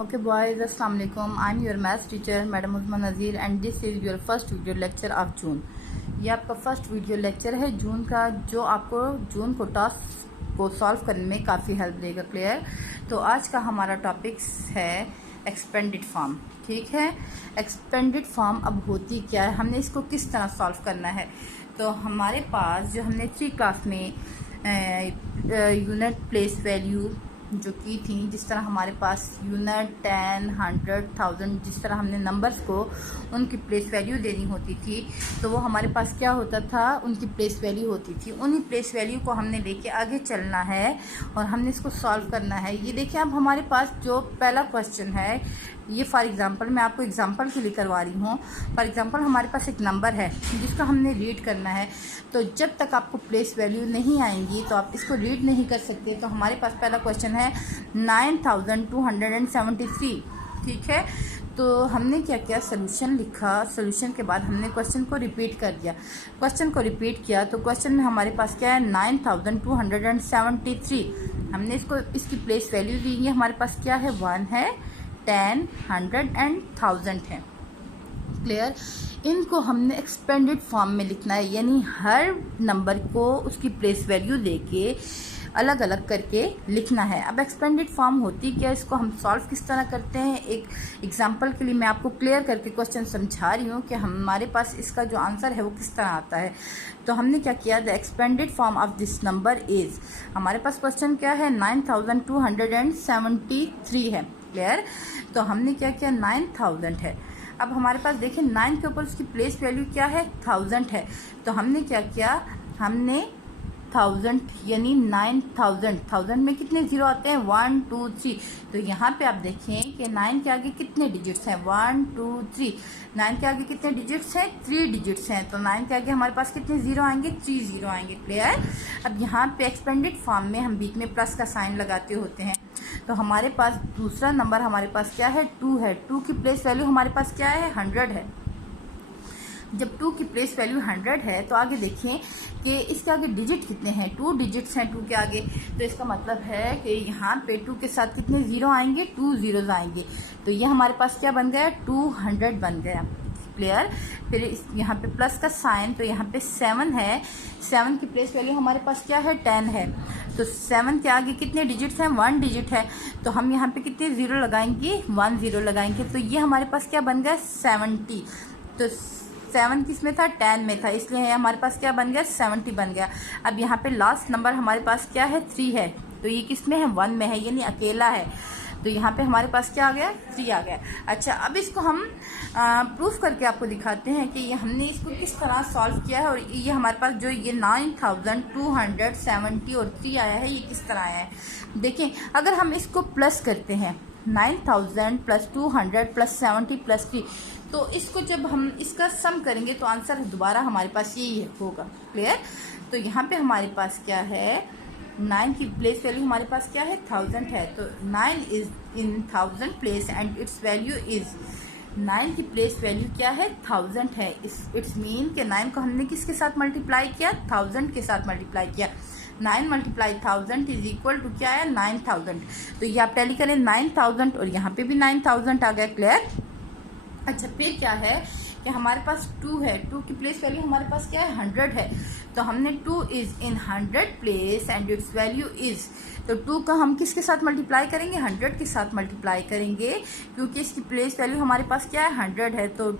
Okay boys, Assalamu alaikum. I'm your maths teacher Madam Uzma Nazir and this is your first video lecture of June. ये आपका first video lecture है जून का, जो आपको जून को task को सॉल्व करने में काफ़ी हेल्प देगा। क्लियर? तो आज का हमारा टॉपिक है एक्सपेंडेड फॉर्म। ठीक है, एक्सपेंडेड फॉर्म अब होती क्या है, हमने इसको किस तरह सॉल्व करना है। तो हमारे पास जो हमने 3 क्लास में यूनिट प्लेस वैल्यू जो की थी, जिस तरह हमारे पास यूनिट 10, 100, 1000 जिस तरह हमने नंबर्स को उनकी प्लेस वैल्यू देनी होती थी, तो वो हमारे पास क्या होता था, उनकी प्लेस वैल्यू होती थी। उन्हीं प्लेस वैल्यू को हमने लेके आगे चलना है और हमने इसको सॉल्व करना है। ये देखिए, अब हमारे पास जो पहला क्वेश्चन है, ये फॉर एग्ज़ाम्पल मैं आपको एग्जांपल के लिए करवा रही हूँ। फॉर एग्ज़ाम्पल हमारे पास एक नंबर है जिसका हमने रीड करना है। तो जब तक आपको प्लेस वैल्यू नहीं आएंगी तो आप इसको रीड नहीं कर सकते। तो हमारे पास पहला क्वेश्चन है 9273। ठीक है, तो हमने क्या किया, सोल्यूशन लिखा। सोल्यूशन के बाद हमने क्वेश्चन को रिपीट कर दिया। क्वेश्चन को रिपीट किया तो क्वेश्चन में हमारे पास क्या है, 9273। हमने इसको इसकी प्लेस वैल्यू दी है, हमारे पास क्या है, 1 है, 10, 100 एंड 1000 है। क्लियर? इनको हमने एक्सपेंडेड फॉर्म में लिखना है, यानी हर नंबर को उसकी प्लेस वैल्यू देके अलग अलग करके लिखना है। अब एक्सपेंडेड फॉर्म होती क्या, इसको हम सॉल्व किस तरह करते हैं, एक एग्जांपल के लिए मैं आपको क्लियर करके क्वेश्चन समझा रही हूँ कि हमारे पास इसका जो आंसर है वो किस तरह आता है। तो हमने क्या किया, the expanded form of this number is, हमारे पास क्वेश्चन क्या है, 9273 है। क्लियर? तो हमने क्या किया, 9000 है। अब हमारे पास देखिए 9 के ऊपर उसकी प्लेस वैल्यू क्या है, 1000 है। तो हमने क्या किया, हमने 1000 यानी 9000 में कितने जीरो आते हैं, 1 2 3। तो यहाँ पे आप देखें कि 9 के आगे कितने डिजिट्स हैं, 1 2 3। 9 के आगे कितने डिजिट्स हैं, 3 डिजिट्स हैं। तो 9 के आगे हमारे पास कितने जीरो आएंगे, 3 जीरो आएंगे। क्लियर? अब यहाँ पे एक्सपेंडेड फॉर्म में हम बीच में प्लस का साइन लगाते होते हैं। तो हमारे पास दूसरा नंबर हमारे पास क्या है, 2 है। 2 की प्लेस वैल्यू हमारे पास क्या है, 100 है। जब 2 की प्लेस वैल्यू 100 है तो आगे देखिए कि इसके आगे डिजिट कितने हैं, 2 डिजिट्स हैं 2 के आगे। तो इसका मतलब है कि यहाँ पे 2 के साथ कितने ज़ीरो आएंगे, 2 ज़ीरोज़ आएंगे। तो ये हमारे पास क्या बन गया, 200 बन गया। क्लियर? फिर यहाँ पे प्लस का साइन, तो यहाँ पे 7 है। 7 की प्लेस वैल्यू हमारे पास क्या है, 10 है। तो 7 के आगे कितने डिजिट्स हैं, 1 डिजिट है। तो हम यहाँ पे कितने ज़ीरो लगाएंगे, 1 ज़ीरो लगाएंगे। तो ये हमारे पास क्या बन गया, 70। तो 7 किस में था, 10 में था, इसलिए हमारे पास क्या बन गया, 70 बन गया। अब यहाँ पे लास्ट नंबर हमारे पास क्या है, 3 है। तो ये किस में है, 1 में है, यानी अकेला है। तो यहाँ पे हमारे पास क्या आ गया, 3 आ गया। अच्छा, अब इसको हम प्रूफ करके आपको दिखाते हैं कि ये हमने इसको किस तरह सॉल्व किया है। और ये हमारे पास जो ये 9270 और 3 आया है, ये किस तरह आया है। देखें, अगर हम इसको प्लस करते हैं, 9000 प्लस 200 प्लस 70 प्लस 3, तो इसको जब हम इसका सम करेंगे तो आंसर दोबारा हमारे पास यही होगा। क्लियर? तो यहाँ पे हमारे पास क्या है, 9 की प्लेस वैल्यू हमारे पास क्या है, 1000 है। तो 9 is in 1000 place and it's value is, 9 की प्लेस वैल्यू क्या है, 1000 है। इट्स मीन कि 9 को हमने किसके साथ मल्टीप्लाई किया, 1000 के साथ मल्टीप्लाई किया। 9 मल्टीप्लाई 1000 इज इक्वल टू क्या है, 9000। तो ये आप टैली करें, 9000 और यहाँ पे भी 9000 आ गया। क्लियर? अच्छा, फिर क्या है कि हमारे पास 2 है। 2 की प्लेस वैल्यू हमारे पास क्या है, 100 है। तो हमने 2 is in 100 place and it's value is, तो 2 का हम किसके साथ मल्टीप्लाई करेंगे, 100 के साथ मल्टीप्लाई करेंगे, क्योंकि इसकी प्लेस वैल्यू हमारे पास क्या है, 100 है। तो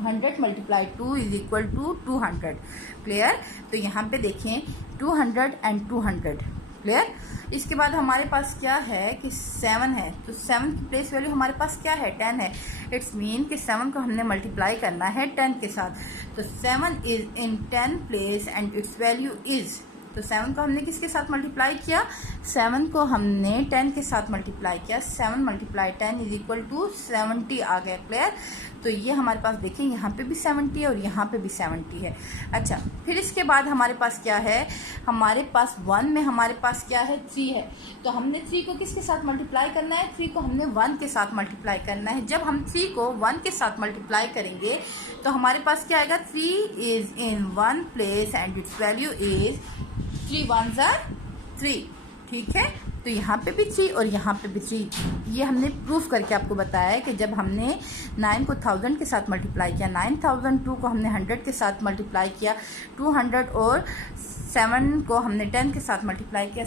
100 multiply 2 is equal to 200। Clear? तो यहाँ पे देखें 200 एंड 200। क्लियर? इसके बाद हमारे पास क्या है कि 7 है। तो 7 की प्लेस वैल्यू हमारे पास क्या है, 10 है। इट्स मीन कि 7 को हमने मल्टीप्लाई करना है 10 के साथ। तो 7 is in 10 place and it's value is, तो 7 को हमने किसके साथ मल्टीप्लाई किया, 7 को हमने 10 के साथ मल्टीप्लाई किया। 7 मल्टीप्लाई 10 इज इक्वल टू 70 आ गया। क्लियर? तो ये हमारे पास देखें, यहाँ पे भी 70 है और यहाँ पे भी 70 है। अच्छा, फिर इसके बाद हमारे पास क्या है, हमारे पास 1 में हमारे पास क्या है, 3 है। तो हमने 3 को किसके साथ मल्टीप्लाई करना है, 3 को हमने 1 के साथ मल्टीप्लाई करना है। जब हम 3 को 1 के साथ मल्टीप्लाई करेंगे तो हमारे पास क्या आएगा, 3 is in 1 place and it's value is 3 1s are 3। ठीक है, तो यहाँ पे भी 3 और यहाँ पे भी 3। ये हमने प्रूफ करके आपको बताया है कि जब हमने 9 को 1000 के साथ मल्टीप्लाई किया, 9002 को हमने 100 के साथ मल्टीप्लाई किया, 200 और 7 को हमने 10 के साथ मल्टीप्लाई किया,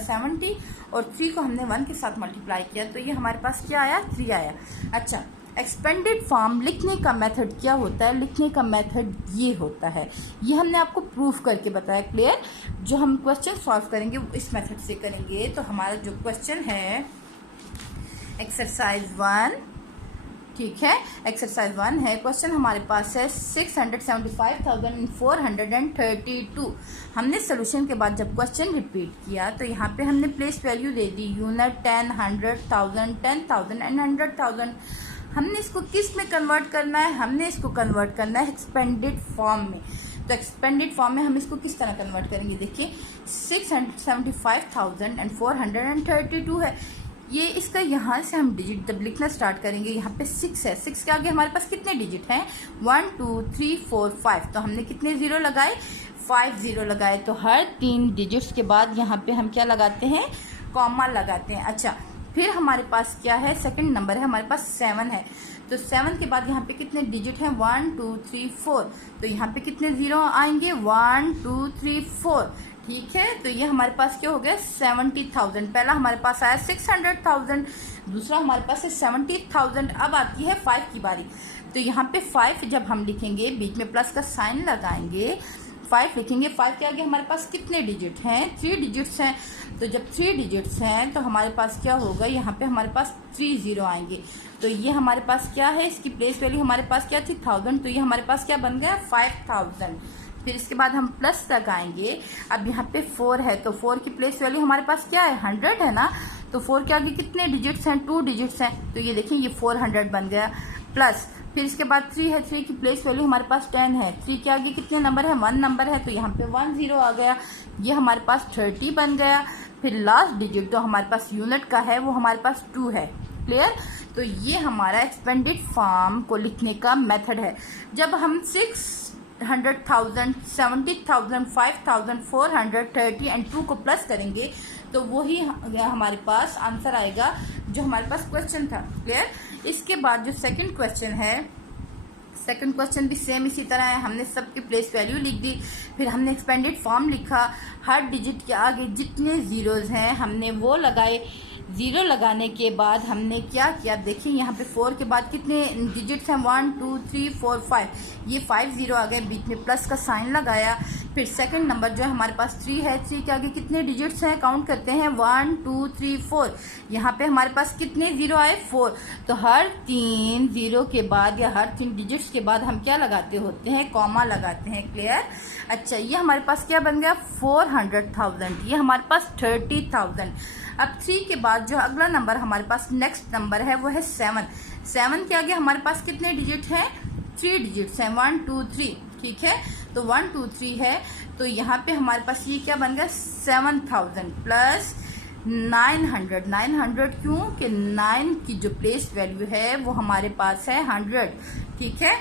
70 और 3 को हमने 1 के साथ मल्टीप्लाई किया, तो ये हमारे पास क्या आया? 3 आया। अच्छा, एक्सपेंडेड फॉर्म लिखने का मेथड क्या होता है? लिखने का मेथड ये होता है, ये हमने आपको प्रूफ करके बताया। क्लियर? जो हम क्वेश्चन सॉल्व करेंगे वो इस मेथड से करेंगे। तो हमारा जो क्वेश्चन है एक्सरसाइज 1, ठीक है, एक्सरसाइज 1 है। क्वेश्चन हमारे पास है 675,432। हमने सोल्यूशन के बाद जब क्वेश्चन रिपीट किया तो यहाँ पे हमने place value they the, unit, 10, 100,000, 10,000 and 100,000। हमने इसको किस में कन्वर्ट करना है? हमने इसको कन्वर्ट करना है एक्सपेंडेड फॉर्म में। तो एक्सपेंडेड फॉर्म में हम इसको किस तरह कन्वर्ट करेंगे? देखिए, 675,432 है। ये इसका यहाँ से हम डिजिट जब लिखना स्टार्ट करेंगे, यहाँ पे 6 है, 6 के आगे हमारे पास कितने डिजिट हैं? 1 2 3 4 5। तो हमने कितने ज़ीरो लगाए? 5 ज़ीरो लगाए। तो हर 3 डिजिट्स के बाद यहाँ पे हम क्या लगाते हैं? कॉमा लगाते हैं। अच्छा, फिर हमारे पास क्या है? सेकंड नंबर है हमारे पास 7 है। तो 7 के बाद यहाँ पे कितने डिजिट हैं? 1 2 3 4। तो यहाँ पे कितने ज़ीरो आएंगे? 1 2 3 4। ठीक है, तो ये हमारे पास क्या हो गया? 70,000। पहला हमारे पास आया 600,000, दूसरा हमारे पास है 70,000। अब आती है 5 की बारी। तो यहाँ पे 5 जब हम लिखेंगे, बीच में प्लस का साइन लगाएंगे, 5 लिखेंगे। 5 के आगे हमारे पास कितने डिजिट हैं? 3 डिजिट्स हैं। तो जब 3 डिजिट्स हैं तो हमारे पास क्या होगा? यहाँ पे हमारे पास 3 ज़ीरो आएंगे। तो ये हमारे पास क्या है? इसकी प्लेस वैल्यू हमारे पास क्या थी? 1000। तो ये हमारे पास क्या बन गया? 5000। फिर इसके बाद हम प्लस लगाएंगे। अब यहाँ पे 4 है, तो 4 की प्लेस वैल्यू हमारे पास क्या है? 100 है ना। तो 4 के आगे कितने डिजिट्स हैं? 2 डिजिट्स हैं। तो ये देखिए, ये 400 बन गया। प्लस फिर इसके बाद 3 है, 3 की प्लेस वैल्यू हमारे पास 10 है। 3 के आगे कितने नंबर है? 1 नंबर है। तो यहाँ पे 1 ज़ीरो आ गया। ये हमारे पास 30 बन गया। फिर लास्ट डिजिट जो हमारे पास यूनिट का है वो हमारे पास 2 है। क्लियर? तो ये हमारा एक्सपेंडेड फॉर्म को लिखने का मेथड है। जब हम 600,000, 70,000, 5,000, 430 एंड 2 को प्लस करेंगे तो वही हमारे पास आंसर आएगा जो हमारे पास क्वेश्चन था। क्लियर? इसके बाद जो सेकंड क्वेश्चन है, सेकंड क्वेश्चन भी सेम इसी तरह है। हमने सबकी प्लेस वैल्यू लिख दी, फिर हमने एक्सपेंडेड फॉर्म लिखा। हर डिजिट के आगे जितने ज़ीरोज़ हैं हमने वो लगाए। ज़ीरो लगाने के बाद हमने क्या किया? देखिए, यहाँ पे 4 के बाद कितने डिजिट्स हैं? 1 2 3 4 5। ये 5 ज़ीरो आ गए, बीच में प्लस का साइन लगाया। फिर सेकंड नंबर जो है हमारे पास 3 है, 3 के आगे कितने डिजिट्स हैं? काउंट करते हैं, 1 2 3 4। यहाँ पे हमारे पास कितने ज़ीरो आए? 4। तो हर 3 ज़ीरो के बाद या हर 3 डिजिट्स के बाद हम क्या लगाते होते हैं? कॉमा लगाते हैं। क्लियर? अच्छा, ये हमारे पास क्या बन गया? 400,000। ये हमारे पास 30,000। अब 3 के बाद जो अगला नंबर हमारे पास नेक्स्ट नंबर है वो है 7। 7 के आगे हमारे पास कितने डिजिट हैं? 3 डिजिट्स हैं, 1 2 3। ठीक है, तो 1 2 3 है। तो यहाँ पे हमारे पास ये क्या बन गया? 7,000 प्लस 900। 900 क्यों? कि 9 की जो प्लेस वैल्यू है वो हमारे पास है 100। ठीक है,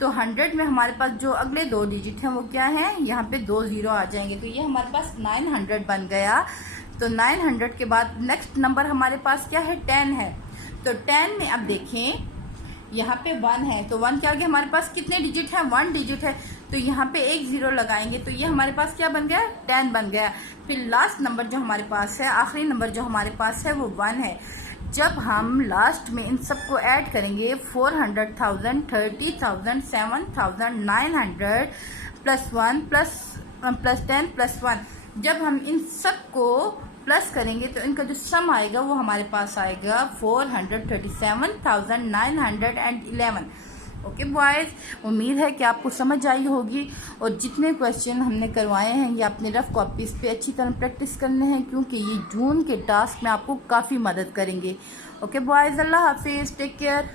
तो 100 में हमारे पास जो अगले 2 डिजिट हैं वो क्या हैं? यहाँ पे 2 ज़ीरो आ जाएंगे। तो ये हमारे पास 900 बन गया। तो 900 के बाद नेक्स्ट नंबर हमारे पास क्या है? 10 है। तो 10 में अब देखें, यहाँ पे 1 है, तो 1 के आगे हमारे पास कितने डिजिट हैं? 1 डिजिट है। तो यहाँ पे 1 ज़ीरो लगाएंगे, तो ये हमारे पास क्या बन गया? 10 बन गया। फिर लास्ट नंबर जो हमारे पास है, आखिरी नंबर जो हमारे पास है वो 1 है। जब हम लास्ट में इन सबको ऐड करेंगे, 400,000, 30,000, 7,900 प्लस 1 प्लस 10 प्लस 1, जब हम इन सबको प्लस करेंगे तो इनका जो सम आएगा वो हमारे पास आएगा 437,911। ओके बॉयज़, उम्मीद है कि आपको समझ आई होगी। और जितने क्वेश्चन हमने करवाए हैं ये अपने रफ कॉपीज़ पे अच्छी तरह प्रैक्टिस करने हैं, क्योंकि ये जून के टास्क में आपको काफ़ी मदद करेंगे। ओके बॉयज़, अल्लाह हाफिज़, टेक केयर।